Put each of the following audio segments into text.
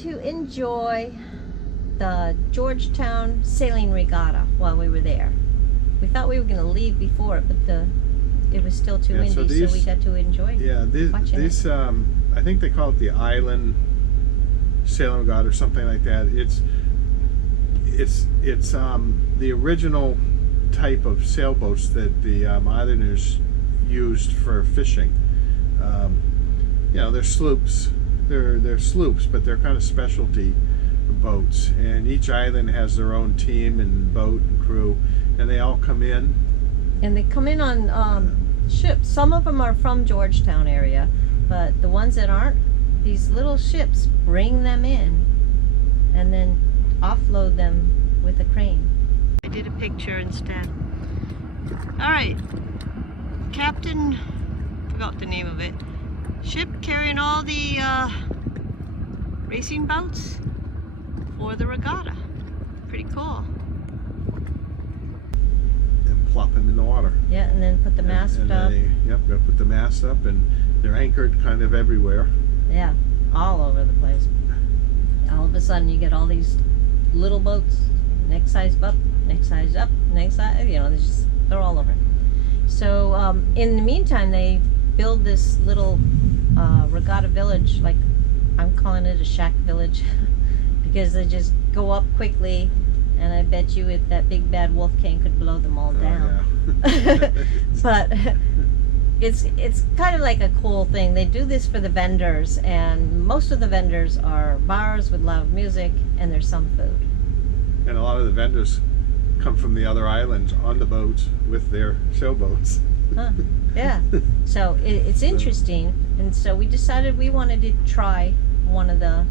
to enjoy the Georgetown sailing regatta while we were there. We thought we were going to leave before it, but it was still too windy, so we got to enjoy. Yeah, these I think they call it the Island Sailing Regatta or something like that. It's the original type of sailboats that the islanders used for fishing. You know, they're sloops. They're sloops, but they're kind of specialty boats. And each island has their own team and boat and crew, and they all come in. And they come in on ships. Some of them are from Georgetown area, but the ones that aren't, these little ships bring them in and then offload them with a crane. I did a picture instead. All right, Captain, forgot the name of it, ship carrying all the racing boats for the regatta. Pretty cool. And plop them in the water. Yeah, and then put the mast up. Yep, gotta put the mast up, and they're anchored kind of everywhere. Yeah, all over the place. All of a sudden you get all these little boats, next size up, next size up, next size, you know, they're all over. So in the meantime, they build this little regatta village, like I'm calling it a shack village, because they just go up quickly, and I bet you if that big bad wolf king could blow them all down. Yeah. But it's kind of like a cool thing. They do this for the vendors, and most of the vendors are bars with loud music, and there's some food. And a lot of the vendors come from the other islands on the boats with their sailboats. Huh. Yeah. So it's interesting, and so we decided we wanted to try one of the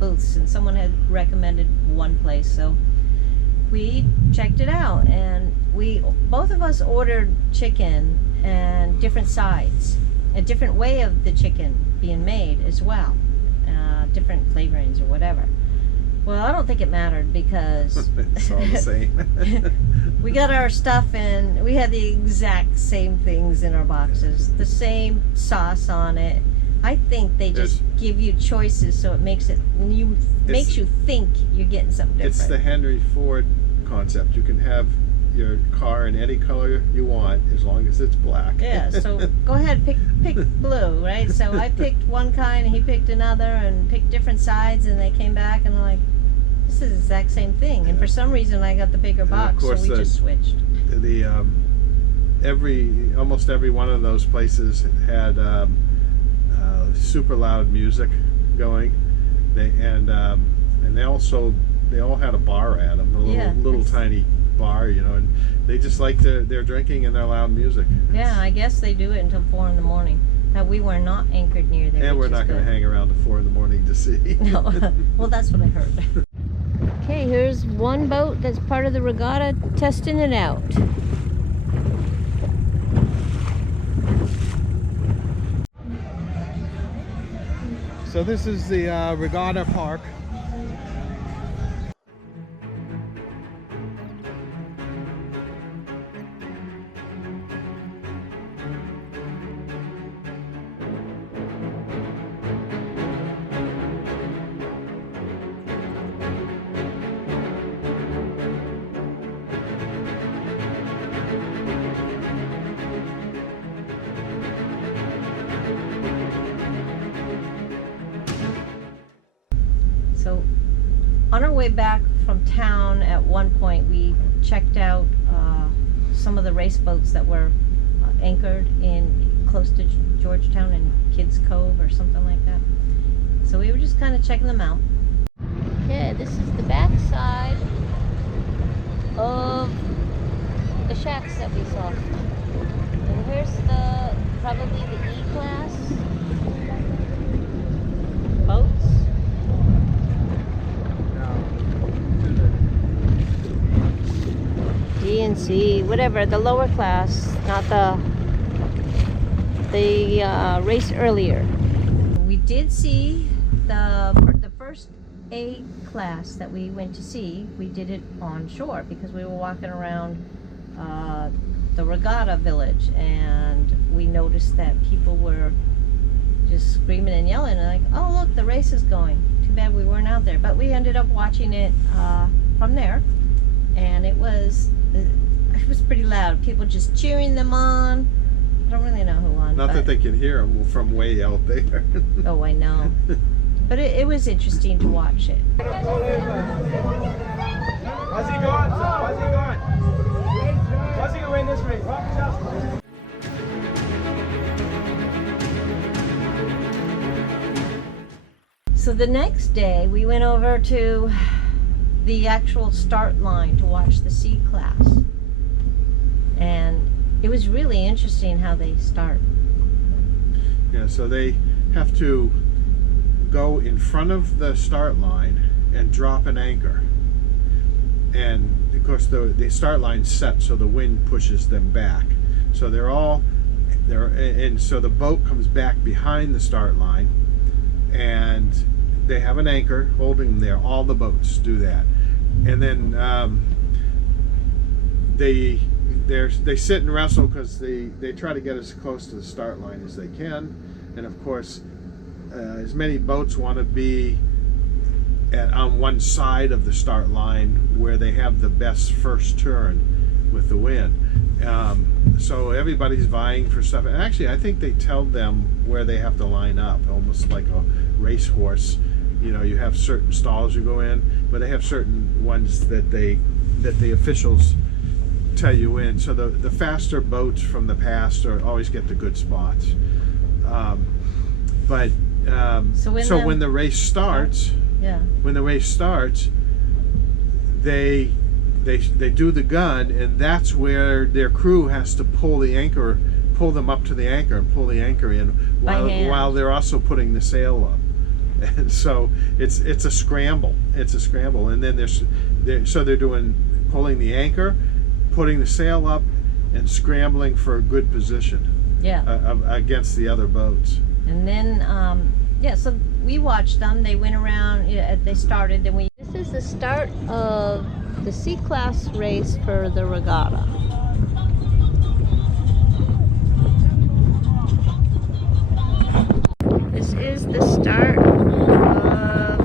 booths, and someone had recommended one place, so we checked it out, and both of us ordered chicken and different sides, a different way of the chicken being made as well, different flavorings or whatever. Well, I don't think it mattered, because it's all the same. we got our stuff, and we had the exact same things in our boxes, the same sauce on it. I think they just give you choices, so it makes you think you're getting something different. It's the Henry Ford concept. You can have your car in any color you want as long as it's black. Yeah, so go ahead, pick blue, right? So I picked one kind, and he picked another, and picked different sides, and they came back, and I'm like, this is the exact same thing. And for some reason, I got the bigger box, so we just switched. Almost every one of those places had super loud music going, and they all had a bar at them, a little tiny bar, you know, and they just like their drinking and their loud music. Yeah, I guess they do it until 4 in the morning. Now, we were not anchored near there. And we're not going to hang around to 4 in the morning to see. No, well, that's what I heard. Okay, here's one boat that's part of the regatta testing it out. So this is the regatta park. So on our way back from town, at one point we checked out some of the race boats that were anchored in close to Georgetown in Kids Cove or something like that. So we were just kind of checking them out. Okay, this is the back side of the shacks that we saw. And here's probably the E-class boats. D and C, whatever, the lower class, not the race earlier. We did see the first A class that we went to see. We did it on shore because we were walking around the regatta village, and we noticed that people were just screaming and yelling, and like, oh look, the race is going. Too bad we weren't out there. But we ended up watching it from there, and it was pretty loud. People just cheering them on. I don't really know who won. Not that they can hear them from way out there. Oh, I know. But it was interesting to watch it. How's he going? How's he going? How's he going to win this race? So the next day, we went over to the actual start line to watch the C class. And it was really interesting how they start. Yeah, so they have to go in front of the start line and drop an anchor. And of course the start line's set so the wind pushes them back. So and so the boat comes back behind the start line, and they have an anchor holding them there. All the boats do that. And then they sit and wrestle because they try to get as close to the start line as they can. And of course, as many boats want to be on one side of the start line where they have the best first turn with the wind. So everybody's vying for stuff. And actually, I think they tell them where they have to line up, almost like a racehorse. You know, you have certain stalls you go in, but they have certain ones that the officials tell you in. So the faster boats from the past always get the good spots. So when the race starts, they do the gun, and that's where their crew has to pull them up to the anchor and pull the anchor in while they're also putting the sail up. And so it's a scramble. And then they're doing pulling the anchor, putting the sail up, and scrambling for a good position. Against the other boats. And then so we watched them. They went around. They started. Then This is the start of the C-class race for the regatta. This is the start of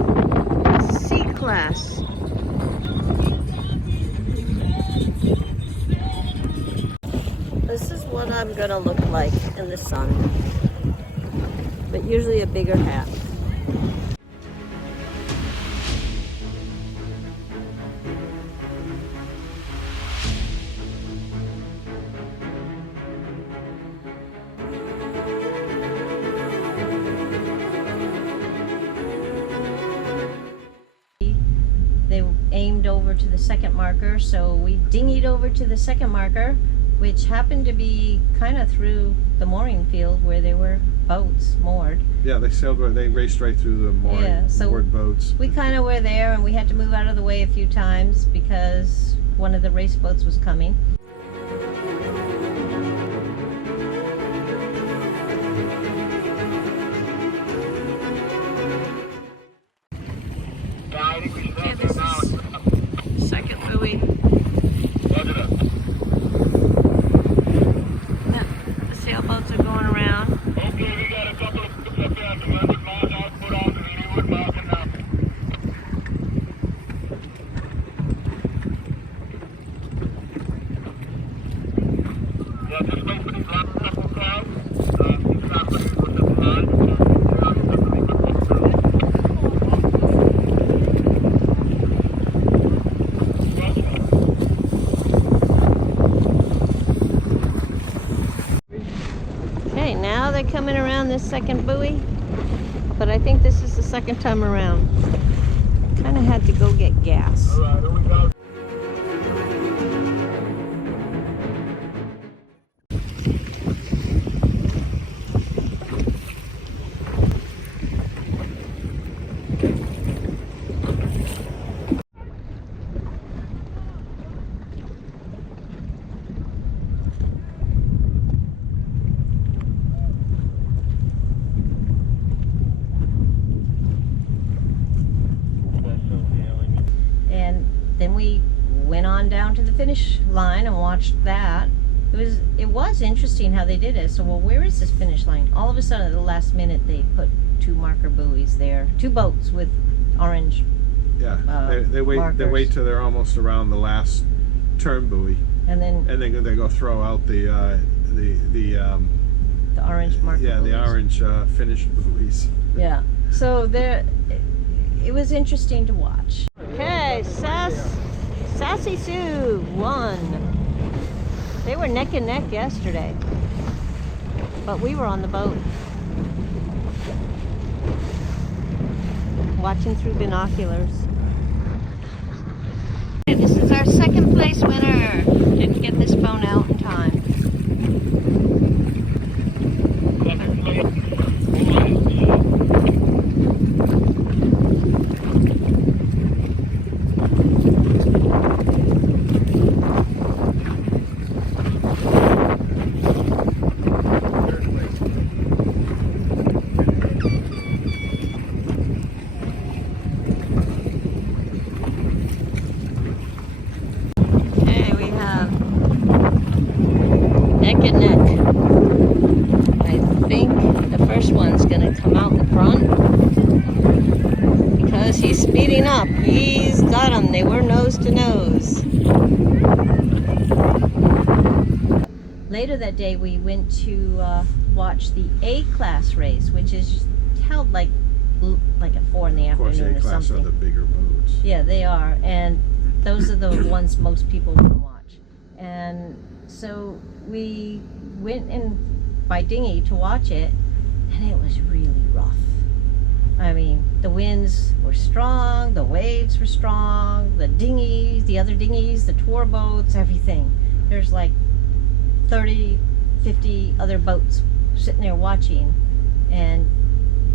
C-class. This is what I'm gonna look like in the sun, but usually a bigger hat. They aimed over to the second marker, so we dinghied over to the second marker, which happened to be kind of through the mooring field where there were boats moored. Yeah, they raced right through the moored boats. We kind of were there, and we had to move out of the way a few times because one of the race boats was coming. Yeah, this is second buoy. The sailboats are going around. Okay, we got a couple of boats up there. Tremendous miles out, put off, and anyone marking now. Yeah, just wait for these last couple crowds. It's not looking for the line. Okay, now they're coming around this second buoy, but I think this is the second time around. Kind of had to go get gas. All right, here we go. Then we went on down to the finish line and watched that. It was interesting how they did it. So, well, where is this finish line? All of a sudden, at the last minute, they put two marker buoys there, two boats with orange. Yeah, they wait. They markers. wait till they're almost around the last turn buoy, And then and then they go throw out the orange marker. yeah, the buoys. orange finished buoys. Yeah. So there, it was interesting to watch. Okay, Sassy Sue won. They were neck and neck yesterday, but we were on the boat, watching through binoculars. This is our second place winner. Didn't get this phone out in time. Second place, orange. Okay, we have neck and neck. I think the first one's gonna come out in front because he's speeding up. He's got them. They were nose to nose. Later that day, we went to watch the A-class race, which is held like at 4 in the Of course, afternoon or A-class something. are the bigger boats. Yeah, they are, and those are the ones most people want to watch. And so we went in by dinghy to watch it, and it was really rough. I mean, the winds were strong, the waves were strong, the dinghies, the other dinghies, the tour boats, everything. There's like 30, 50 other boats sitting there watching, and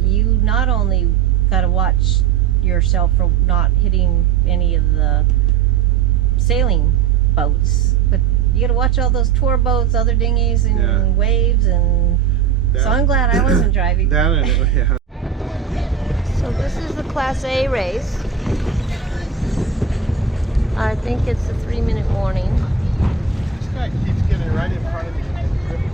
you not only got to watch yourself for not hitting any of the sailing boats, but you got to watch all those tour boats, other dinghies, and Yeah. waves, and so I'm glad I wasn't driving. That and yeah. So this is the Class A race. I think it's a 3-minute warning. This guy keeps getting right in front of me and ripping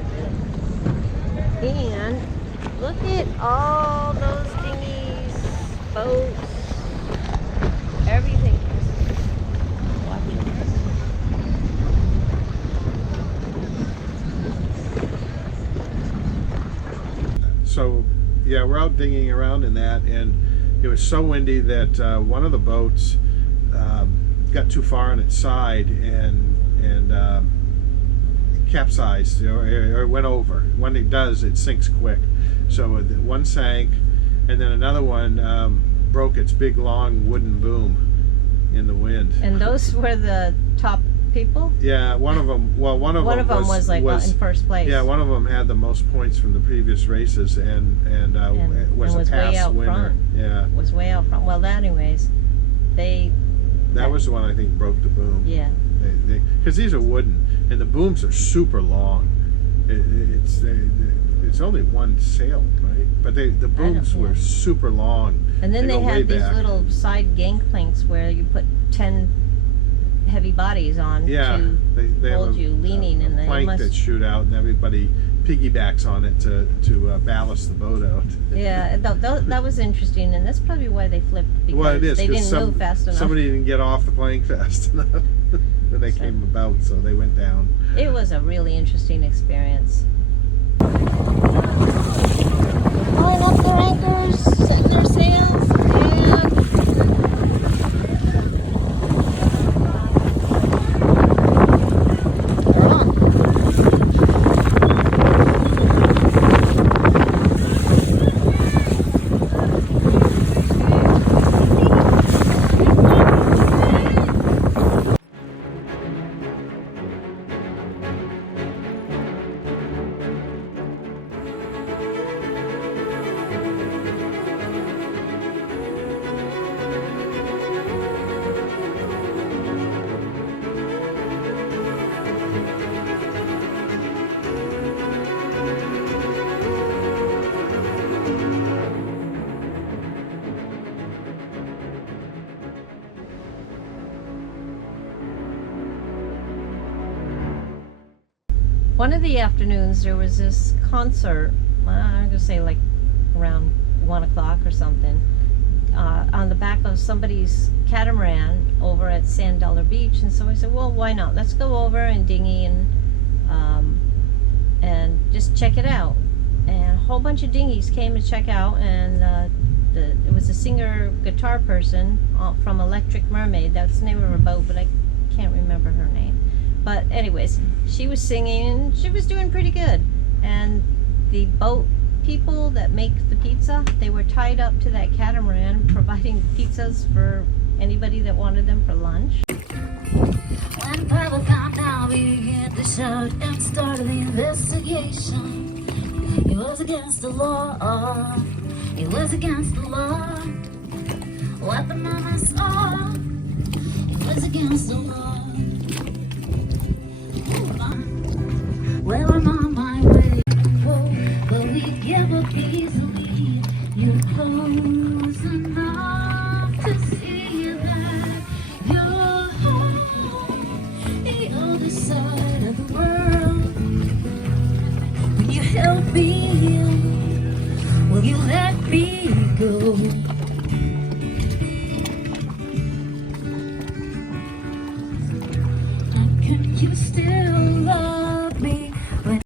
it in. And look at all those dinghies, boats, everything. Watching this. So yeah, we're out dinging around in that, and it was so windy that one of the boats got too far on its side and capsized, or went over. When it does, it sinks quick. So one sank, and then another one broke its big long wooden boom in the wind. And those were the top people? Yeah, one of them. Well, one of them was like in first place. Yeah, one of them had the most points from the previous races, and was a was way past out winner. front. Yeah, Was way out front. Well, anyways, that was the one I think broke the boom. yeah. Because these are wooden, and the booms are super long. It's only one sail, right? But the booms were super long. And then they go way had these back. little side gangplanks where you put 10 heavy bodies on Yeah, to they hold have you leaning, and they plank must. that shoot out, and everybody piggybacks on it to ballast the boat out. Yeah, that was interesting, and that's probably why they flipped, because Well, it is, they 'cause didn't move fast enough. Somebody didn't get off the plank fast enough when they came about, so they went down. It was a really interesting experience. Pulling up their anchors, setting their sails, and they're on. One of the afternoons there was this concert, I'm gonna say like around 1 o'clock or something, on the back of somebody's catamaran over at Sand Dollar Beach, and so I said, well, why not? Let's go over and dinghy and just check it out. And a whole bunch of dinghies came to check out, and it was a singer guitar person from Electric Mermaid. That's the name of her boat, but I can't remember her name. But anyways, she was singing and she was doing pretty good. And the boat people that make the pizza, they were tied up to that catamaran providing pizzas for anybody that wanted them for lunch. When Papa found out, we began to shout and started the investigation. It was against the law. It was against the law. What the mama saw, it was against the law. Well, I'm on my way, but we give up easily. You're close enough to see that you're home, the other side of the world. Will you help me? Will you let me go? Can you still love me when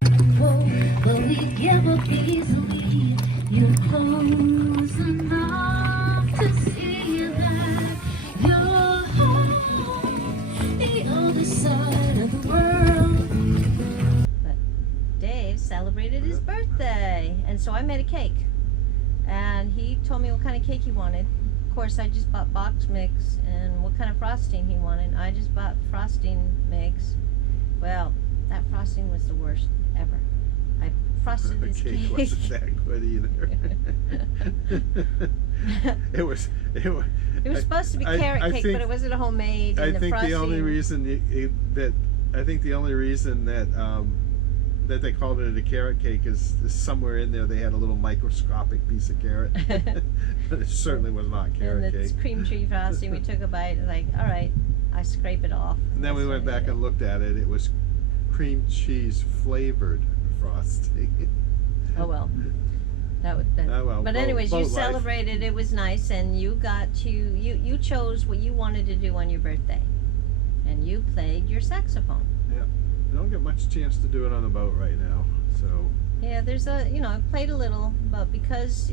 but we give up easily? You're close enough to see that you're home, the other side of the world. But Dave celebrated his birthday, and so I made a cake. And he told me what kind of cake he wanted. Of course, I just bought box mix, and what kind of frosting he wanted. I just bought frosting mix. Well, that frosting was the worst ever. I frosted The this cake cake. wasn't that good either. It was supposed to be carrot cake, but it wasn't homemade. And I think frosting, the only reason that they called it a carrot cake is somewhere in there they had a little microscopic piece of carrot. But it certainly was not carrot and cake. it's cream cheese frosting. We took a bite, and like, all right, I scrape it off. And then we That's went what I back did. and looked at it. It was cream cheese flavored frosting. Oh well. That. Oh, well, But anyways, you celebrated. It was nice, and you got to you chose what you wanted to do on your birthday, and you played your saxophone. Yeah, you don't get much chance to do it on the boat right now. So Yeah, there's I played a little, but because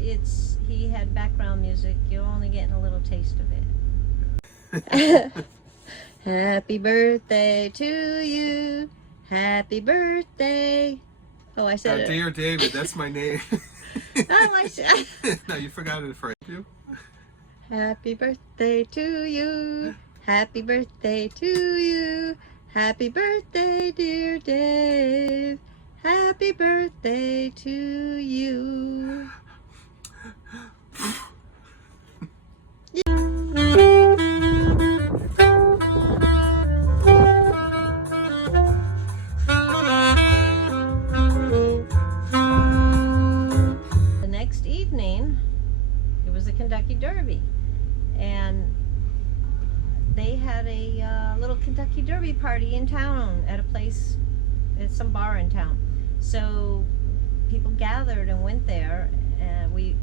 he had background music, you're only getting a little taste of it. Happy birthday to you. Happy birthday. Oh, I said it. Dear David, that's my name. Oh, I said. No, you forgot it for you. Happy birthday to you. Happy birthday to you. Happy birthday, dear Dave. Happy birthday to you. The next evening, it was the Kentucky Derby, and they had a little Kentucky Derby party in town at a place, at some bar in town. So people gathered and went there, and we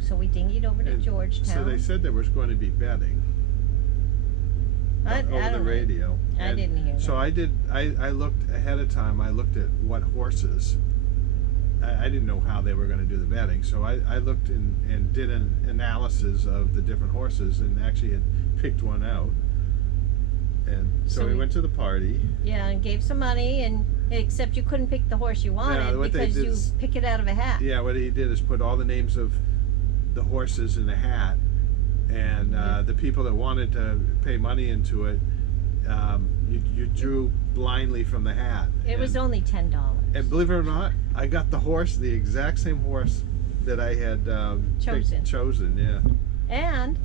dinghied over to Georgetown. So they said there was going to be betting I over don't the know. radio. I didn't hear So that. I looked ahead of time. I looked at what horses. I didn't know how they were going to do the betting, so I looked and did an analysis of the different horses and actually had picked one out. And so we went to the party. Yeah, and gave some money, and except you couldn't pick the horse you wanted what they because did you is- pick it out of a hat. Yeah, what he did is put all the names of the horses in a hat, and the people that wanted to pay money into it, you drew blindly from the hat. It was only $10. And believe it or not, I got the exact same horse that I had chosen. Yeah. And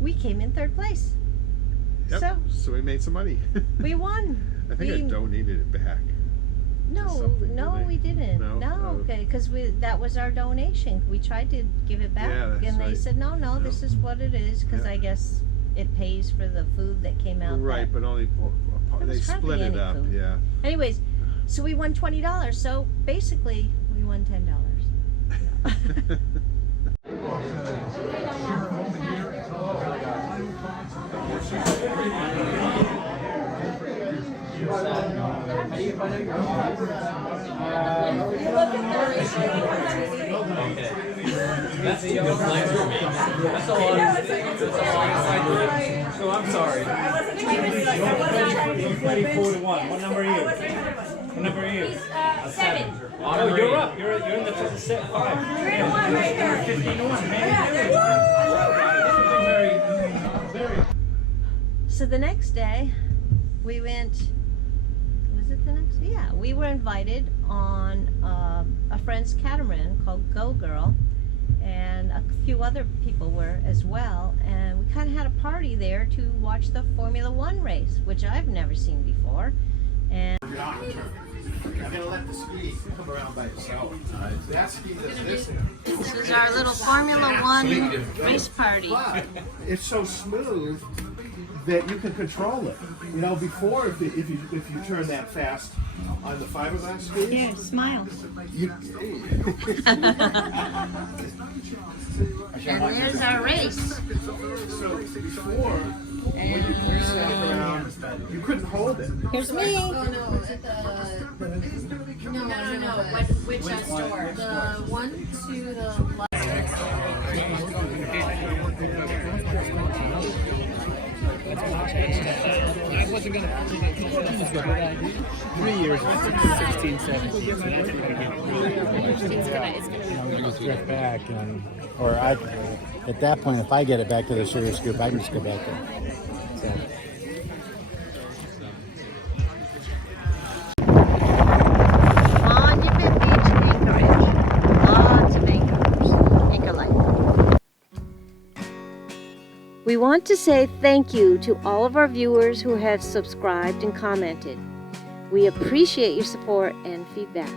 we came in third place. Yep. So we made some money. We won. I think I donated it back. No, we didn't. No? No, because that was our donation. We tried to give it back, Yeah, that's and they right. said, no, this is what it is, because Yeah. I guess it pays for the food that came out. Right, but only There they was hardly split it any up. food. Yeah. Anyways, so we won $20. So basically, we won $10. That's a good plan for me. That's a lot of so I'm sorry. Ready 4-1. What number are you? What number are you? 7. Oh, you're up. You're in the set 5. 3-1 right here. 15-1, man. So the next day, we went. Was it the next? Yeah, we were invited on a friend's catamaran called Go Girl, and a few other people were as well. And we kind of had a party there to watch the Formula One race, which I've never seen before. And I'm gonna let the ski come around by itself. That ski does this. this is our little Formula One race party. But it's so smooth that you can control it. You know, before if you turn that fast on the fiberglass skis, Yeah, smile. you, And there's our race. so before when you snap around, you couldn't hold it. Here's me. No. Which store? The one to the left. I wasn't going to. 3 years, 16, 17. I'm going to drift back, or at that point, if I get it back to the sugar scoop, I can just go back there. So. Monument Beach, Anchorage. Lots of anchors. Anchor life. We want to say thank you to all of our viewers who have subscribed and commented. We appreciate your support and feedback.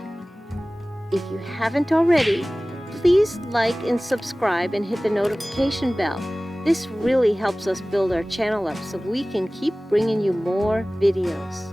If you haven't already, please like and subscribe and hit the notification bell. This really helps us build our channel up so we can keep bringing you more videos.